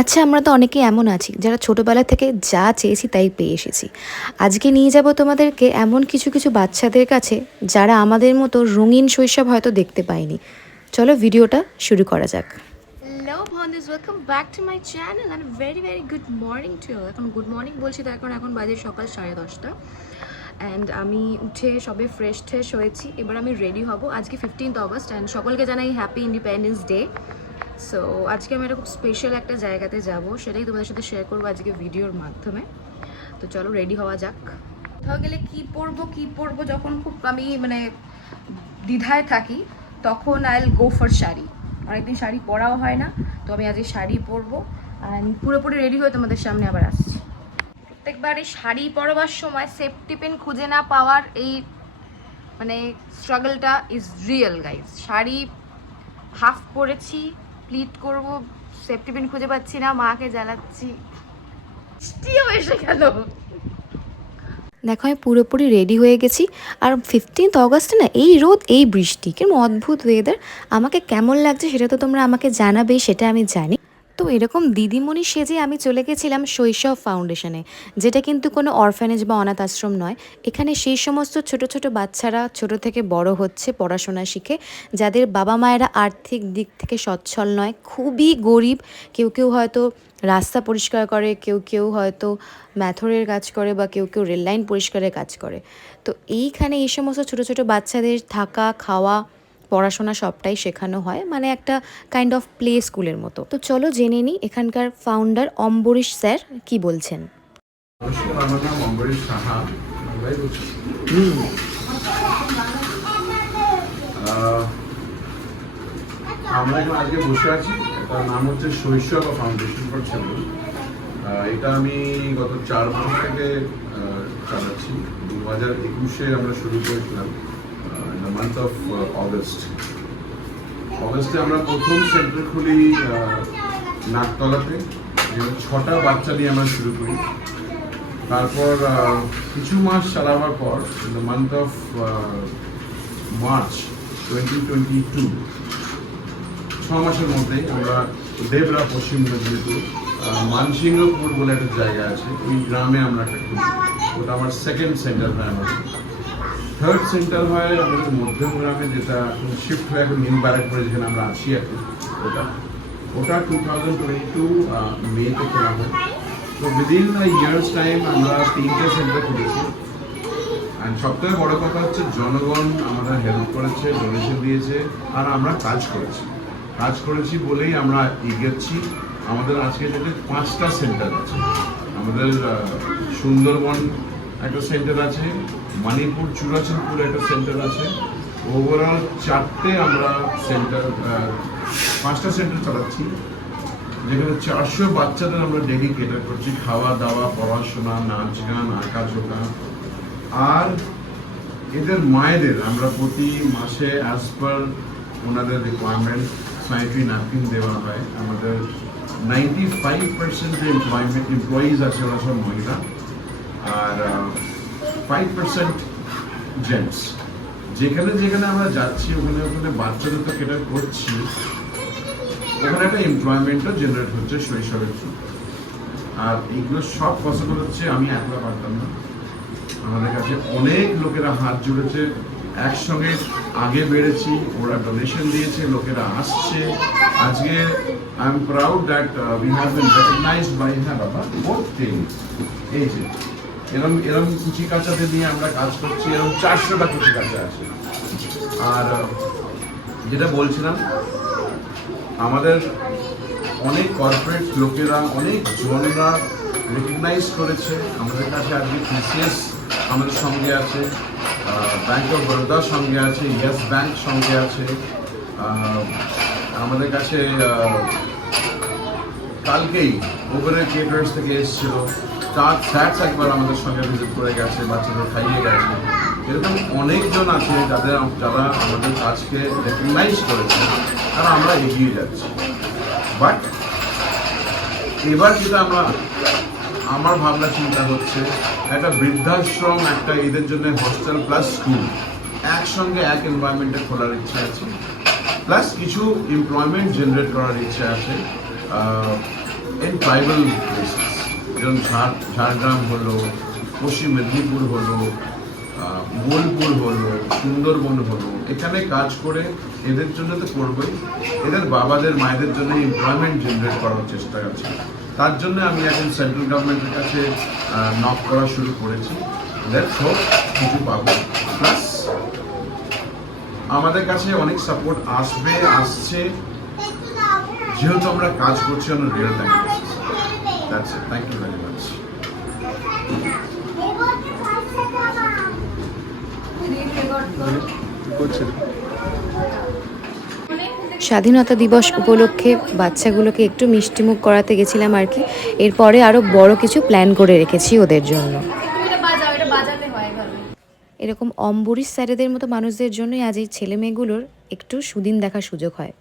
আচ্ছা আমরা তো অনেকেই এমন আছি, যারা ছোটোবেলা থেকে যা চেয়েছি তাই পেয়ে এসেছি। আজকে নিয়ে যাব তোমাদেরকে এমন কিছু কিছু বাচ্চাদের কাছে, যারা আমাদের মতো রঙিন শৈশব হয়তো দেখতে পায়নি। চলো ভিডিওটা শুরু করা যাক। Welcome back to my channel and very very good morning to এখন গুড মর্নিং বলছি তো এখন এখন বাজে সকাল সাড়ে দশটা। অ্যান্ড আমি উঠে সবে ফ্রেশ ট্রেশ হয়েছি। এবার আমি রেডি হব। আজকে ফিফটিন্থ অগস্ট অ্যান্ড সকলকে জানাই হ্যাপি ইন্ডিপেন্ডেন্স ডে সো আজকে আমি একটা খুব স্পেশাল একটা জায়গাতে যাব, সেটাই তোমাদের সাথে শেয়ার করব আজকে ভিডিওর মাধ্যমে। তো চলো রেডি হওয়া যাক। কোথাও গেলে কী পরবো কী পরবো, যখন খুব আমি মানে দ্বিধায় থাকি, তখন I will go for sari. অনেকদিন শাড়ি পরাও হয় না, তো আমি আজকে শাড়ি পরবো। অ্যান্ড পুরোপুরি রেডি হয়ে তোমাদের সামনে আবার আসছি। প্রত্যেকবার এই শাড়ি পরবার সময় সেফটি পিন খুঁজে না পাওয়ার এই মানে স্ট্রাগলটা is real guys sari half পরেছি প্লিট করব সেফটি পিন খুঁজে পাচ্ছি না মাকে জ্বালাচ্ছি। বৃষ্টিও এসে গেল। দেখো আমি পুরোপুরি রেডি হয়ে গেছি। আর ফিফটিন্থ অগস্টে না এই রোদ এই বৃষ্টি কেমন অদ্ভুত ওয়েদার আমাকে কেমন লাগছে সেটা তো তোমরা আমাকে জানাবেই সেটা আমি জানি। তো এরকম দিদিমণি সেজে আমি চলে গেছিলাম শৈশব ফাউন্ডেশনে, যেটা কিন্তু কোনো অরফ্যানেজ বা অনাথ আশ্রম নয়। এখানে সেই সমস্ত ছোট ছোট বাচ্চারা ছোট থেকে বড় হচ্ছে পড়াশোনা শিখে, যাদের বাবা মায়েরা আর্থিক দিক থেকে সচ্ছল নয়, খুবই গরিব। কেউ কেউ হয়তো রাস্তা পরিষ্কার করে, কেউ কেউ হয়তো ম্যাথরের কাজ করে বা কেউ কেউ রেল লাইন পরিষ্কারের কাজ করে। তো এইখানে এই সমস্ত ছোট ছোট বাচ্চাদের থাকা, খাওয়া পড়াশোনা সবটাই শেখানো হয় মানে একটা কাইন্ড অফ প্লে স্কুলের মতো। তো চলো জেনে নিই এখানকার ফাউন্ডার অম্বরীশ স্যার কি বলছেন। আমার এখন আজকে বসে আছি এটার নাম হচ্ছে শৈশব ফাউন্ডেশন ফর চিলড্রেন এটা আমি গত চার মাস থেকে চালাচ্ছি। দু হাজার একুশে আমরা শুরু করেছিলাম। মান্থ অফ অগস্ট অগস্টে আমরা প্রথম সেন্টার খুলি নাকতলাতে ছটা বাচ্চা নিয়ে আমরা শুরু করি। তারপর কিছু মাস চালাবার পর the month of March twenty twenty two ছ মাসের মধ্যে আমরা দেবরা পশ্চিম মেদিনীপুর মানসিংহপুর বলে একটা জায়গা আছে, ওই গ্রামে আমরা একটা খুলি। ওটা আমার সেকেন্ড সেন্টার হয় আমাদের থার্ড সেন্টার হয়, আমাদের মধ্যম গ্রামে যেটা এখন শিফট হয়ে, এখন নিউ ব্যারাকপুরে যেখানে আমরা আছি এখন, ওটা। ওটা টু থাউজেন্ড টোয়েন্টি টু মেতে খোলা হয়। তো উইদিন ইয়ার্স টাইম আমরা তিনটে সেন্টার খুলেছি। অ্যান্ড সবথেকে বড় কথা হচ্ছে, জনগণ আমাদের হেল্প করেছে ডোনেশন দিয়েছে, আর আমরা কাজ করেছি। কাজ করেছি বলেই আমরা এগোচ্ছি। আমাদের আজকে যেটা পাঁচটা সেন্টার আছে। আমাদের সুন্দরবন একটা সেন্টার আছে মণিপুর চুরাচনপুর একটা সেন্টার আছে। ওভারঅল চারটে আমরা সেন্টার পাঁচটা সেন্টার চালাচ্ছি। যেখানে চারশো বাচ্চাদের আমরা ডেলি কেটার করছি। খাওয়া, দাওয়া, পড়াশোনা, নাচ গান আঁকা ঝোঁকা আর এদের মায়েদের আমরা প্রতি মাসে অ্যাজ পার ওনাদের রিকোয়ারমেন্ট স্যানিটারি ন্যাপকিন দেওয়া হয়। আমাদের নাইনটি ফাইভ পার্সেন্ট যে এমপ্লয়মেন্ট এমপ্লয়িজ আছে ওরা সব মহিলা। আর ফাইভ পার্সেন্ট জেন্টস যেখানে যেখানে আমরা যাচ্ছি, ওখানে ওখানে বাচ্চাদের তো কেটার করছি। ওখানে একটা এমপ্লয়মেন্টও জেনারেট হচ্ছে শৈশবের থ্রু আর এইগুলো সব পসিবল হচ্ছে, আমি একলা পারতাম না। আমাদের কাছে অনেক লোকেরা হাত জুড়েছে। একসঙ্গে আগে বেড়েছি, ওরা ডোনেশন দিয়েছে, লোকেরা আসছে। আজকে I am proud that we have been recognised by হ্যাঁ বাবা বোথ টিম এই যে এরম এরম কুচি কাঁচাতে নিয়ে আমরা কাজ করছি, এরম চারশোটা কুচি কাঁচা আছে। আর, যেটা বলছিলাম, আমাদের অনেক কর্পোরেট লোকেরা, অনেক জনরা রেকগনাইজ করেছে আমাদের কাছে আজকে টিসিএস আমাদের সঙ্গে আছে ব্যাঙ্ক অফ বরোদার সঙ্গে আছে ইয়েস ব্যাঙ্ক সঙ্গে আছে আমাদের কাছে কালকেই ওভারের কেটার্স থেকে এসেছিল, তার স্যাটস একবার আমাদের সঙ্গে ভিজিট করে গেছে, বাচ্চাদের খাইয়ে গেছে। এরকম অনেকজন আছে যাদের যারা আমাদের কাজকে রেকগনাইজ করেছে আর আমরা এগিয়ে যাচ্ছি। বাট এবার যেটা আমরা, আমার ভাবনা চিন্তা হচ্ছে, একটা বৃদ্ধাশ্রম, একটা এদের জন্য হস্টেল প্লাস স্কুল একসঙ্গে এক এনভায়রনমেন্টে খোলার ইচ্ছা আছে প্লাস কিছু এমপ্লয়মেন্ট জেনারেট করার ইচ্ছা আছে। In tribal places, যেমন ঝাড়গ্রাম হলো, পশ্চিম মেদিনীপুর হলো বোলপুর হলো, সুন্দরবন হলো, এখানে কাজ করে এদের জন্য তো করবোই। এদের বাবাদের, মায়েদের জন্য এমপ্লয়মেন্ট জেনারেট করার চেষ্টা আছে। তার জন্য আমি এখন সেন্ট্রাল গভর্নমেন্টের কাছে নক করা শুরু করেছি। লেটস হোপ কিছু পাবো। প্লাস আমাদের কাছে অনেক সাপোর্ট আসবে, আসছে। যেহেতু আমরা কাজ করছি on real time thank you very much স্বাধীনতা দিবস উপলক্ষে বাচ্চাগুলোকে একটু মিষ্টিমুখ করাতে গেছিলাম আর কি। এরপরে আরও বড় কিছু প্ল্যান করে রেখেছি ওদের জন্য। এরকম অম্বরীশ স্যারেদের মতো মানুষদের জন্যই আজ এই ছেলে মেয়েগুলোর একটু সুদিন দেখার সুযোগ হয়।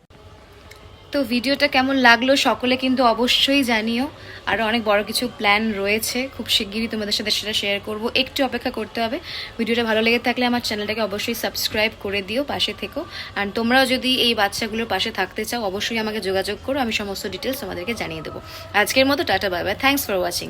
তো ভিডিওটা কেমন লাগল সকলে কিন্তু অবশ্যই জানিও। আর অনেক বড় কিছু প্ল্যান রয়েছে। খুব শিগগিরই তোমাদের সাথে সেটা শেয়ার করব। একটু অপেক্ষা করতে হবে। ভিডিওটা ভালো লেগে থাকলে আমার চ্যানেলটাকে অবশ্যই সাবস্ক্রাইব করে দিও পাশে থেকো। আর তোমরাও যদি এই বাচ্চাগুলোর পাশে থাকতে চাও, অবশ্যই আমাকে যোগাযোগ করো। আমি সমস্ত ডিটেলস তোমাদেরকে জানিয়ে দেবো। আজকের মতো tata bye bye thanks for watching